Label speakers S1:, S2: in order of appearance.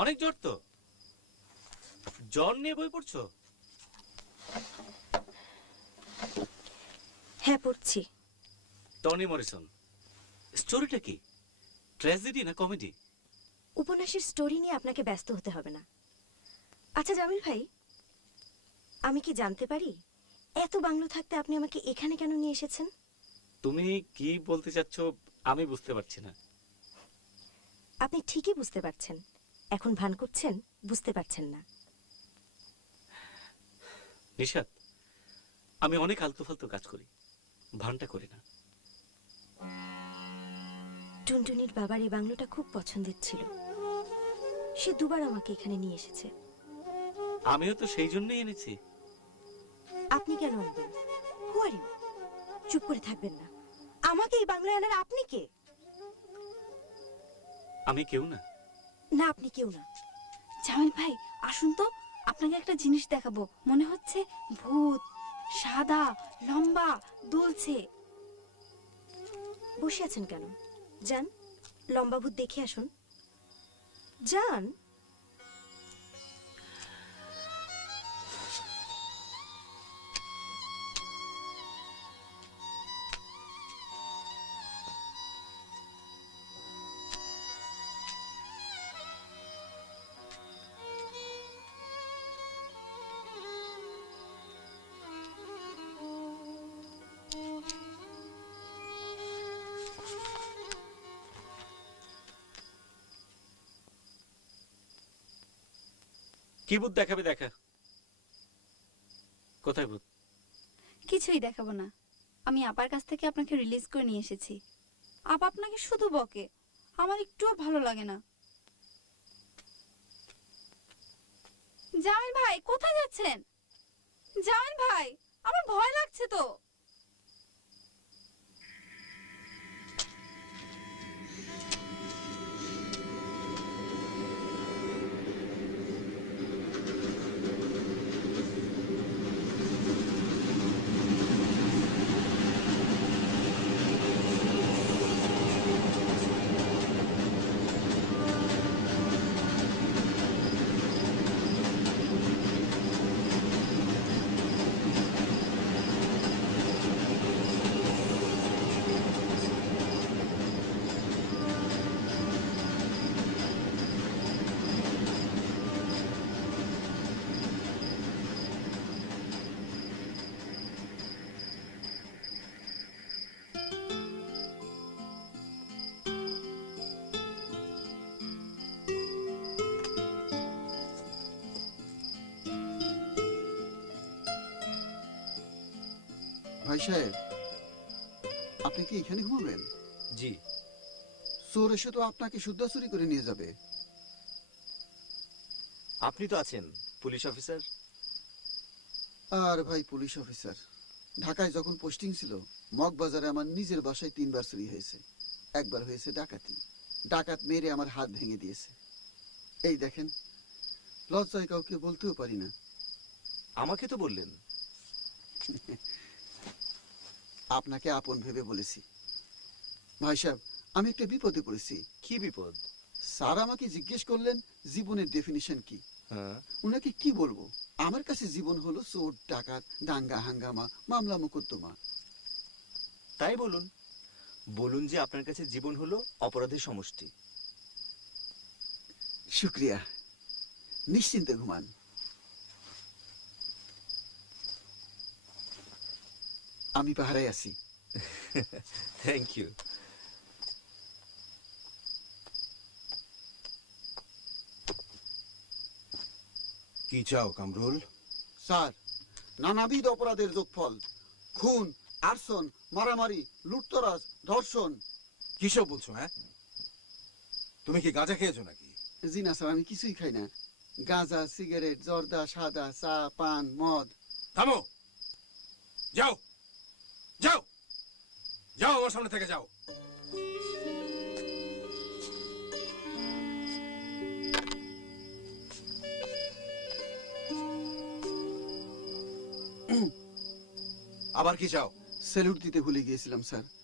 S1: অনেক জ্বর তো? জ্বর নিয়ে বই পড়ছো?
S2: হ্যাঁ পড়ছি।
S1: টনি মরিসন স্টোরিটা কি? ট্র্যাজেডি না কমেডি?
S2: উপন্যাসের স্টোরি নিয়ে আপনাকে ব্যস্ত হতে হবে না। আচ্ছা জামিল ভাই আমি কি জানতে পারি এত বাংলো থাকতে আপনি আমাকে এখানে কেন নিয়ে এসেছেন?
S1: তুমি কি বলতে চাচ্ছ আমি বুঝতে পারছি না।
S2: আপনি ঠিকই বুঝতে পারছেন। এখন ভান করছেন বুঝতে পারছেন না।
S1: নিশাদ আমি অনেক আলতু ফালতু কাজ করি। ভানটা করি না।
S2: টুনটুনির বাবার এই বাংলোটা খুব পছন্দের ছিল। সে দুবার আমাকে এখানে নিয়ে এসেছে।
S1: আমিও তো সেই জন্যই এনেছি।
S2: আপনি কেন আনবেন? চুপ করে থাকবেন না। আমাকে এই বাংলায় আনার আপনি কে?
S1: আমি কেউ না।
S2: না, আপনি কেউ না।
S3: জামিল ভাই, আসুন তো, আপনাকে একটা জিনিস দেখাবো। মনে হচ্ছে ভূত, সাদা, লম্বা, দুলছে।
S2: বসে আছেন কেন? যান, লম্বা ভূত দেখে আসুন। যান।
S1: কি বুধ দেখাবে দেখা? কোথায় বুধ
S3: কিছুই দেখাবো না। আমি আপার কাছ থেকে আপনাকে রিলিজ করে নিয়ে এসেছি। আপা আপনাকে শুধু বকে। আমার একটুও ভালো লাগে না। জামিল ভাই, কোথায় যাচ্ছেন? জামিল ভাই, আমার ভয় লাগছে তো।
S4: ভাই সাহেব আপনি কি এখানে ঘুমাবেন?
S1: জি।
S4: চোর এসে তো আপনাকে শুদ্ধ চুরি করে নিয়ে যাবে।
S5: আপনি তো আছেন পুলিশ অফিসার।
S4: আর ভাই পুলিশ অফিসার ঢাকায় যখন পোস্টিং ছিল মগবাজারে আমার নিজের বাসায় তিনবার চুরি হয়েছে। একবার হয়েছে ডাকাতি। ডাকাত মেরে আমার হাত ভেঙে দিয়েছে। এই দেখেন লজ্জায় কাউকে বলতেও পারি না।
S5: আমাকে তো বললেন।
S4: আপনাকে আপন ভেবে বলেছি। ভাই সাহেব আমি একটা বিপদে পড়েছি।
S5: কি বিপদ?
S4: স্যার আমাকে জিজ্ঞেস করলেন জীবনের ডেফিনিশন কি?
S5: হ্যাঁ।
S4: উনাকে কি বলব? আমার কাছে জীবন হলো চোর ডাকাত দাঙ্গা হাঙ্গামা মামলা মোকদ্দমা।
S5: তাই বলুন। বলুন যে আপনার কাছে জীবন হলো অপরাধের সমষ্টি।
S4: শুক্রিয়া। নিশ্চিন্তে ঘুমান। আমি পাহারায় আছি।
S5: থ্যাংক ইউ
S6: কি চাও কামরুল?
S4: স্যার নানাবিধ অপরাধের যোগফল। খুন আর্সন মারামারি লুটতরাজ ধর্ষণ।
S6: কিসব বলছো হ্যাঁ? তুমি কি গাঁজা খেয়েছো নাকি?
S4: জি না স্যার আমি কিছুই খাই না। গাঁজা সিগারেট জর্দা সাদা চা পান মদ।
S6: থামো! যাও! যাও। যাও আমার সামনে থেকে যাও। আবার কি চাও
S4: স্যালুট দিতে ভুলে গিয়েছিলাম স্যার।